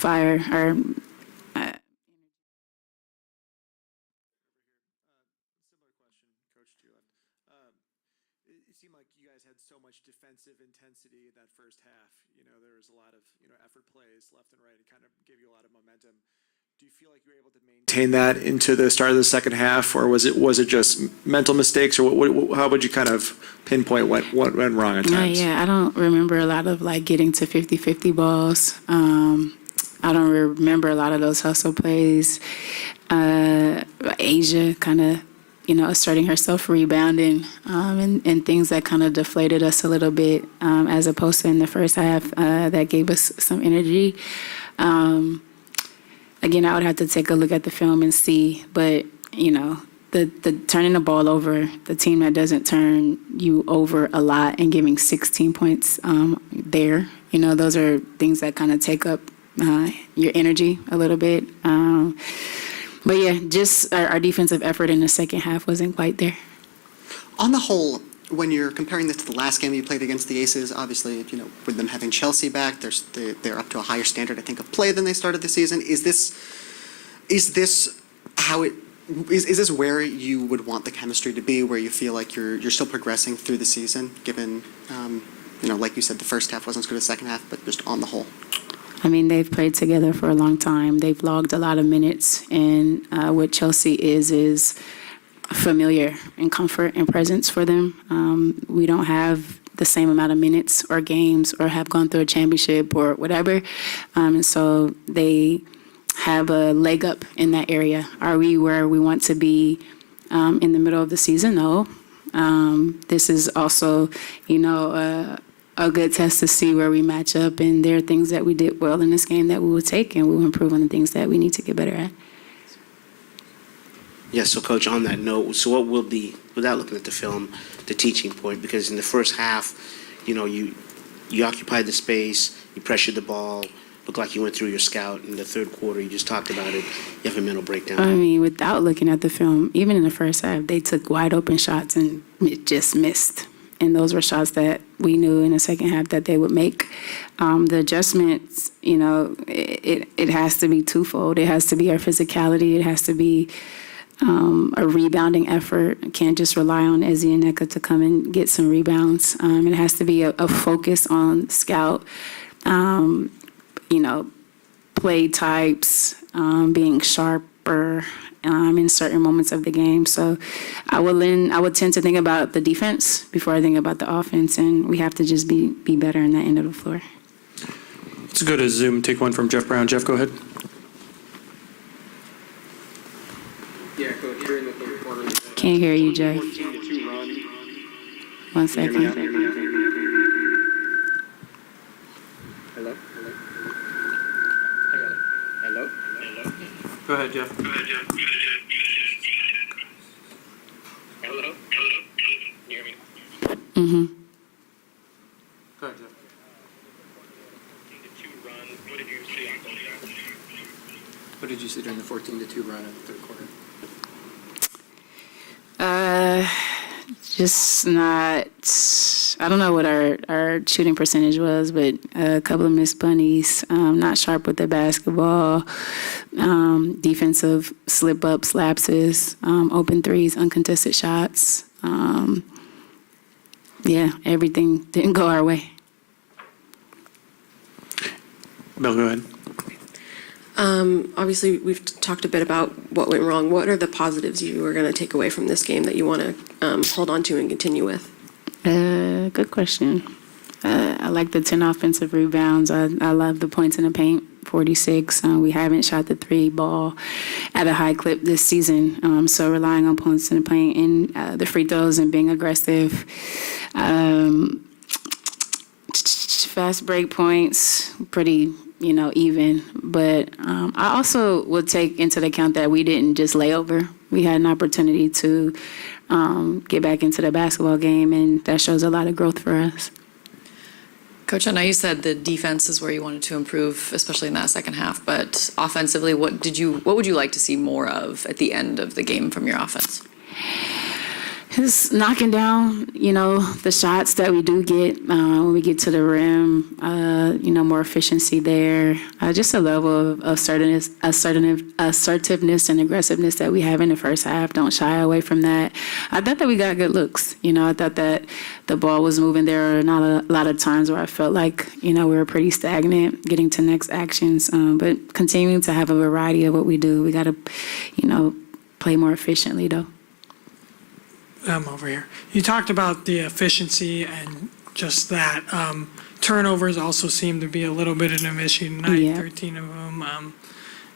fire or It seemed like you guys had so much defensive intensity in that first half. You know, there was a lot of, effort plays left and right. It kind of gave you a lot of momentum. Do you feel like you were able to maintain that into the start of the second half, or was it just mental mistakes, or how would you kind of pinpoint what went wrong at times? yeah, I don't remember a lot of like getting to 50-50 balls. I don't remember a lot of those hustle plays. Asia kind of, asserting herself, rebounding, and things that kind of deflated us a little bit, as opposed to in the first half, that gave us some energy. Again, I would have to take a look at the film and see, but, the turning the ball over, the team that doesn't turn you over a lot and giving 16 points there, those are things that kind of take up your energy a little bit. But yeah, just our defensive effort in the second half wasn't quite there. On the whole, when you're comparing this to the last game you played against the Aces, obviously, with them having Chelsea back, they're up to a higher standard, I think, of play than they started the season. Is this where you would want the chemistry to be, where you feel like you're still progressing through the season, given, like you said, the first half wasn't as good as the second half, but just on the whole? I mean, they've played together for a long time. They've logged a lot of minutes, and what Chelsea is familiar and comfort and presence for them. We don't have the same amount of minutes or games or have gone through a championship or whatever, and so they have a leg up in that area. Are we where we want to be in the middle of the season? No. This is also, a good test to see where we match up, and there are things that we did well in this game that we will take, and we'll improve on the things that we need to get better at. Yes, so Coach, on that note, so what will be, without looking at the film, the teaching point? Because in the first half, you occupied the space, you pressured the ball, looked like you went through your scout. In the third quarter, you just talked about it, you have a mental breakdown. I mean, without looking at the film, even in the first half, they took wide open shots and it just missed. And those were shots that we knew in the second half that they would make. The adjustments, it has to be twofold. It has to be our physicality. It has to be a rebounding effort. Can't just rely on Ezzy and Nneka to come and get some rebounds. It has to be a focus on scout, play types, being sharper in certain moments of the game. So I would tend to think about the defense before I think about the offense, and we have to just be better in that end of the floor. Let's go to Zoom. Take one from Jeff Brown. Jeff, go ahead. Yeah, Coach, during the third quarter. Can't hear you, Jeff. 14-2 run. 1 second. Hello? I got it. Hello? Go ahead, Jeff. Hello? Can you hear me? Mm-hmm. Go ahead, Jeff. 14-2 run. What did you see on both sides? What did you see during the 14-2 run in the third quarter? Just not. I don't know what our shooting percentage was, but a couple of missed bunnies. Not sharp with the basketball. Defensive slip ups, lapses, open threes, uncontested shots. Everything didn't go our way. Bill, go ahead. Obviously, we've talked a bit about what went wrong. What are the positives you are going to take away from this game that you want to hold on to and continue with? Good question. I like the 10 offensive rebounds. I love the points in the paint, 46. We haven't shot the three ball at a high clip this season. So relying on points in the paint and the free throws and being aggressive. Fast break points, pretty, even. But I also would take into account that we didn't just lay over. We had an opportunity to get back into the basketball game, and that shows a lot of growth for us. Coach, I know you said the defense is where you wanted to improve, especially in that second half, but offensively, what would you like to see more of at the end of the game from your offense? Just knocking down, the shots that we do get when we get to the rim, more efficiency there. Just a level of assertiveness and aggressiveness that we have in the first half. Don't shy away from that. I thought that we got good looks. I thought that the ball was moving. There are not a lot of times where I felt like, we were pretty stagnant getting to next actions, but continuing to have a variety of what we do. We got to, play more efficiently, though. Over here. You talked about the efficiency and just that. Turnovers also seem to be a little bit of an issue tonight, Yeah. 13 of them.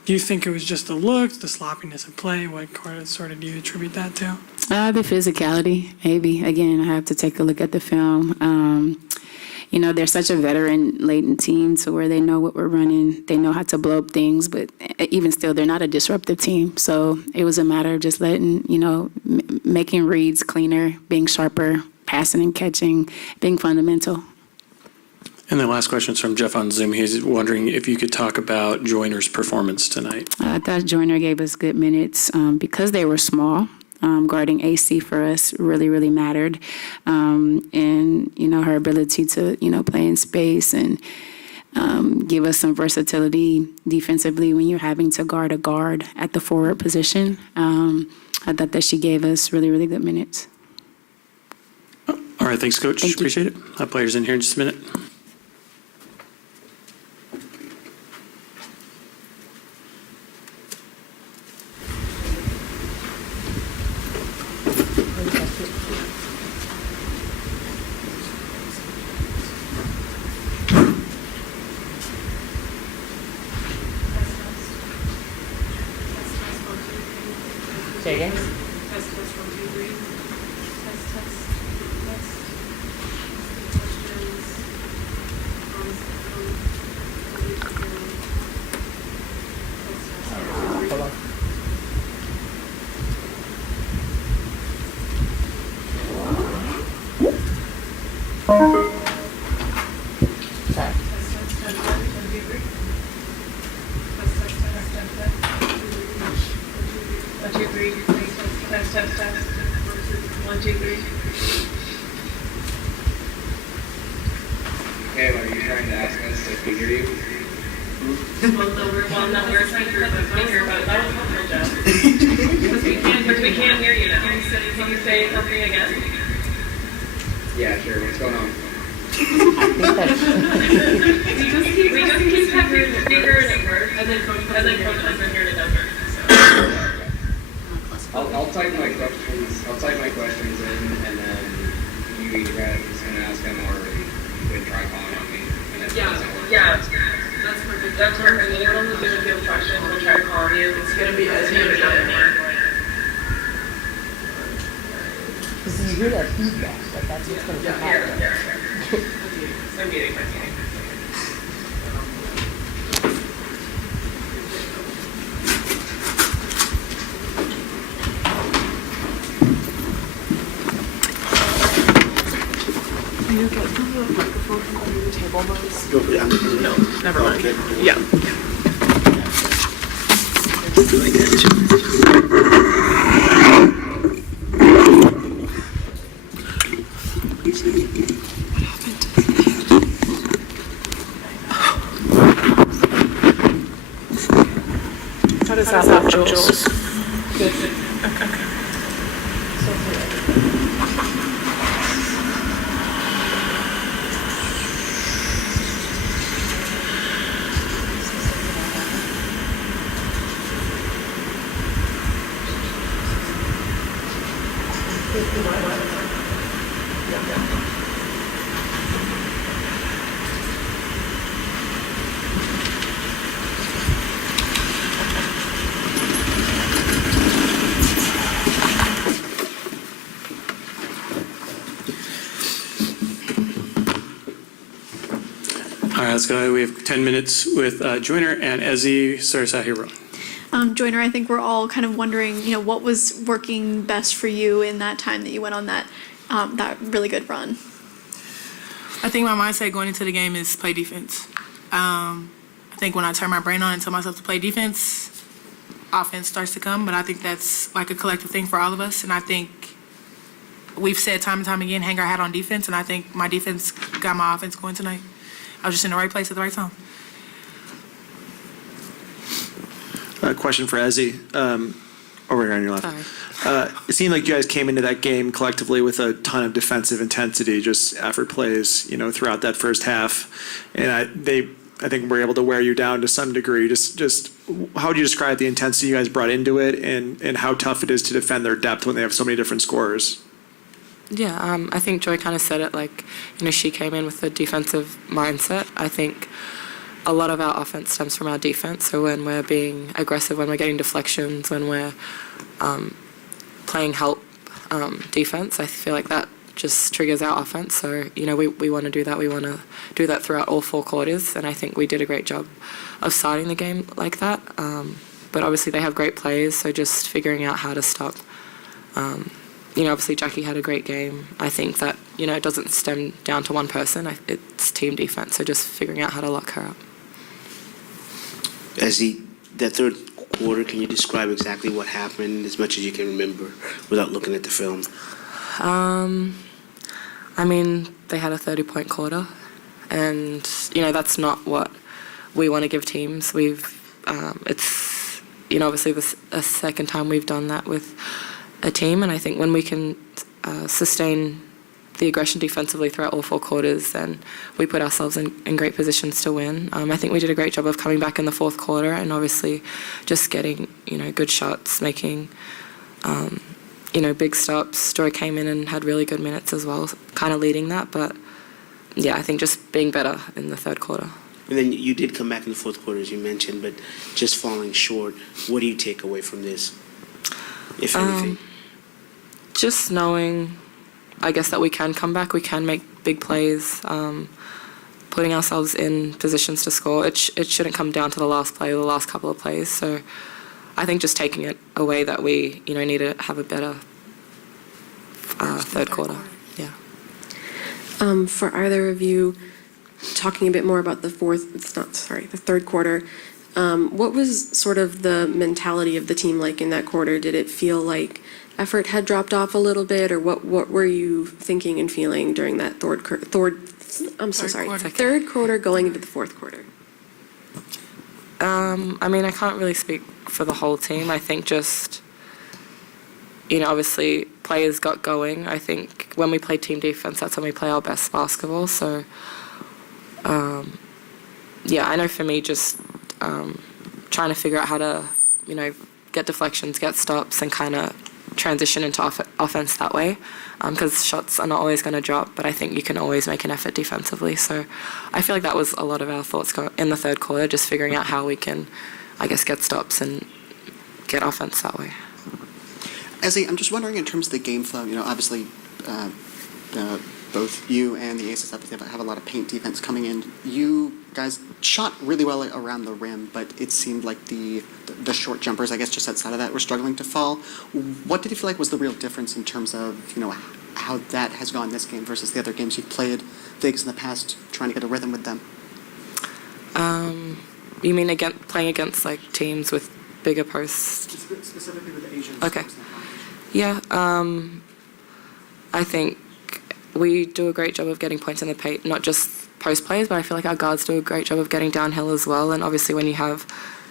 Do you think it was just the looks, the sloppiness of play? What sort of do you attribute that to? The physicality, maybe. Again, I have to take a look at the film. They're such a veteran-laden team to where they know what we're running. They know how to blow up things, but even still, they're not a disruptive team. So it was a matter of just letting, making reads cleaner, being sharper, passing and catching, being fundamental. And the last question is from Jeff on Zoom. He's wondering if you could talk about Joyner's performance tonight. I thought Joyner gave us good minutes because they were small. Guarding AC for us really, really mattered. And, her ability to, play in space and give us some versatility defensively when you're having to guard a guard at the forward position. I thought that she gave us really, really good minutes. All right, thanks, Coach. Thank you. Appreciate it. Players in here in just a minute. Say again? Hold on. Sorry. One, two, three. Test, test, test. 1, 2, 3. Caleb, are you trying to ask us if we hear you? Well, no, we're trying to put the finger, but that was not job. Because we can't hear you now. Can you say something again? Yeah, sure. What's going on? We just keep having the finger and it works, and then coach doesn't hear it doesn't. I'll type my questions in, and then you either guys can ask them or you can try calling on me. And if it doesn't work, That's perfect. That's perfect. Anyone who's going to give questions will try to call you. It's going to be as you doesn't work. Because you hear that feedback, like that's what's going to happen. I'm muting my phone. Never mind. Yeah. How does that sound, Jules? All right, let's go. We have 10 minutes with Joyner and Ezzy Sarasahiro. Joyner, I think we're all kind of wondering, what was working best for you in that time that you went on that really good run? I think my mindset going into the game is play defense. I think when I turn my brain on and tell myself to play defense, offense starts to come, but I think that's like a collective thing for all of us, and I think we've said time and time again, hang our hat on defense, and I think my defense got my offense going tonight. I was just in the right place at the right time. Question for Ezzy, over here on your left. It seemed like you guys came into that game collectively with a ton of defensive intensity, just effort plays, throughout that first half. And I think were able to wear you down to some degree. Just how would you describe the intensity you guys brought into it, and how tough it is to defend their depth when they have so many different scorers? Yeah, I think Joy kind of said it, she came in with a defensive mindset. I think a lot of our offense stems from our defense. So when we're being aggressive, when we're getting deflections, when we're playing help defense, I feel like that just triggers our offense. So, we want to do that. We want to do that throughout all 4 quarters. And I think we did a great job of starting the game like that. But obviously they have great players, so just figuring out how to stop. Obviously Jackie had a great game. I think that, it doesn't stem down to one person. It's team defense, so just figuring out how to lock her up. As that third quarter, can you describe exactly what happened as much as you can remember without looking at the film? They had a 30-point quarter, and, that's not what we want to give teams. It's, obviously a second time we've done that with a team, and I think when we can sustain the aggression defensively throughout all 4 quarters, then we put ourselves in great positions to win. I think we did a great job of coming back in the 4th quarter and obviously just getting, good shots, making, big stops. Joy came in and had really good minutes as well, kind of leading that. But, yeah, I think just being better in the 3rd quarter. And then you did come back in the 4th quarter, as you mentioned, but just falling short. What do you take away from this, if anything? Just knowing, I guess, that we can come back, we can make big plays, putting ourselves in positions to score. It shouldn't come down to the last play or the last couple of plays. So I think just taking it away that we, need to have a better 3rd quarter. Yeah. For either of you, talking a bit more about the 3rd quarter, what was sort of the mentality of the team like in that quarter? Did it feel like effort had dropped off a little bit, or what were you thinking and feeling during that third quarter going into the 4th quarter? I can't really speak for the whole team. I think just, obviously players got going. I think when we play team defense, that's when we play our best basketball. So, I know for me, just trying to figure out how to, get deflections, get stops, and kind of transition into offense that way, because shots are not always going to drop, but I think you can always make an effort defensively. So I feel like that was a lot of our thoughts in the 3rd quarter, just figuring out how we can, I guess, get stops and get offense that way. Ezzy, I'm just wondering in terms of the game flow, obviously both you and the Aces have a lot of paint defense coming in. You guys shot really well around the rim, but it seemed like the short jumpers, I guess, just outside of that, were struggling to fall. What did you feel like was the real difference in terms of, how that has gone this game versus the other games you've played Figs in the past, trying to get a rhythm with them? You mean playing against teams with bigger posts? Specifically with the Asians. Okay. Yeah, I think we do a great job of getting points in the paint, not just post plays, but I feel like our guards do a great job of getting downhill as well. And obviously when you have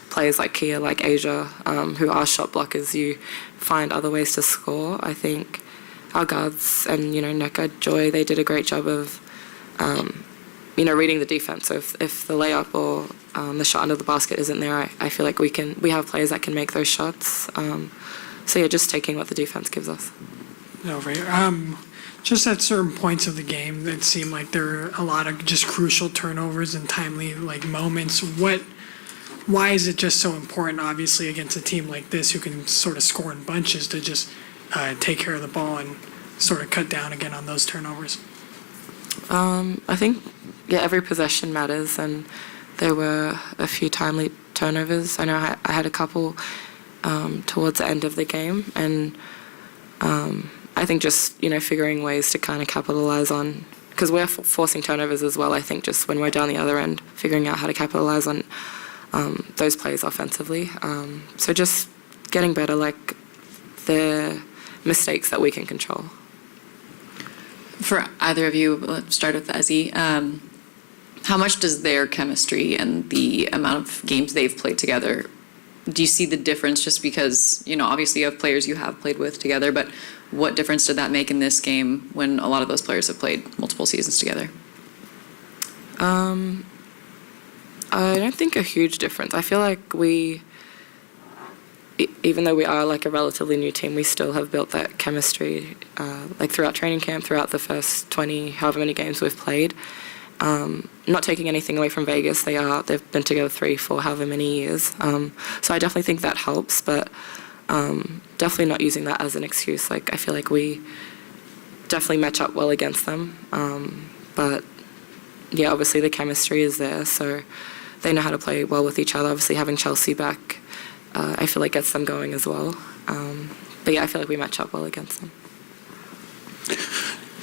players like Kia, like Asia, who are shot blockers, you find other ways to score. I think our guards and, Neka, Joy, they did a great job of, reading the defense. So if the layup or the shot under the basket isn't there, I feel like we have players that can make those shots. Just taking what the defense gives us. Over here. Just at certain points of the game, it seemed like there were a lot of just crucial turnovers and timely moments. Why is it just so important, obviously, against a team like this who can sort of score in bunches, to just take care of the ball and sort of cut down again on those turnovers? I think, every possession matters, and there were a few timely turnovers. I know I had a couple towards the end of the game, and I think just, figuring ways to kind of capitalize on, because we're forcing turnovers as well. I think just when we're down the other end, figuring out how to capitalize on those plays offensively. So just getting better, the mistakes that we can control. For either of you, let's start with Ezzy. How much does their chemistry and the amount of games they've played together, do you see the difference just because, obviously you have players you have played with together, but what difference did that make in this game when a lot of those players have played multiple seasons together? I don't think a huge difference. I feel like even though we are like a relatively new team, we still have built that chemistry like throughout training camp, throughout the first 20, however many games we've played. Not taking anything away from Vegas, they've been together 3, 4, however many years. So I definitely think that helps, but definitely not using that as an excuse. Like I feel like we definitely match up well against them, but yeah, obviously the chemistry is there, so they know how to play well with each other. Obviously having Chelsea back, I feel like gets them going as well. But yeah, I feel like we match up well against them.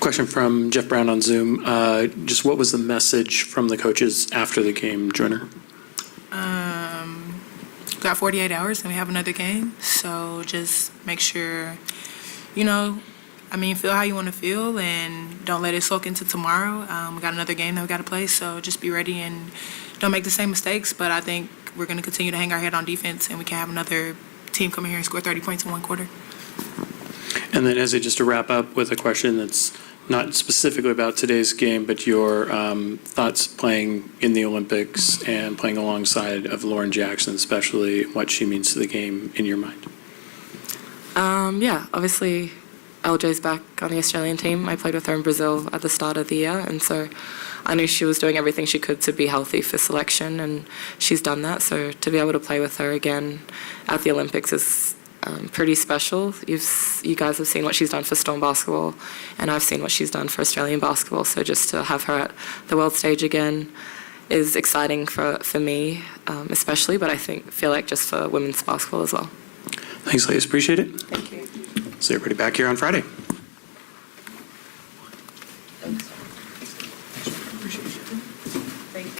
Question from Jeff Brown on Zoom. Just what was the message from the coaches after the game, Joyner? Got 48 hours and we have another game. So just make sure, feel how you want to feel and don't let it soak into tomorrow. We got another game that we got to play. So just be ready and don't make the same mistakes. But I think we're going to continue to hang our head on defense and we can have another team come in here and score 30 points in one quarter. And then Ezzy, just to wrap up with a question that's not specifically about today's game, but your thoughts playing in the Olympics and playing alongside of Lauren Jackson, especially what she means to the game in your mind. Yeah, obviously LJ's back on the Australian team. I played with her in Brazil at the start of the year, and so I knew she was doing everything she could to be healthy for selection, and she's done that. So to be able to play with her again at the Olympics is pretty special. You guys have seen what she's done for Storm basketball, and I've seen what she's done for Australian basketball. So just to have her at the world stage again is exciting for me, especially, but I feel like just for women's basketball as well. Thanks, ladies. Appreciate it. Thank you. See everybody back here on Friday.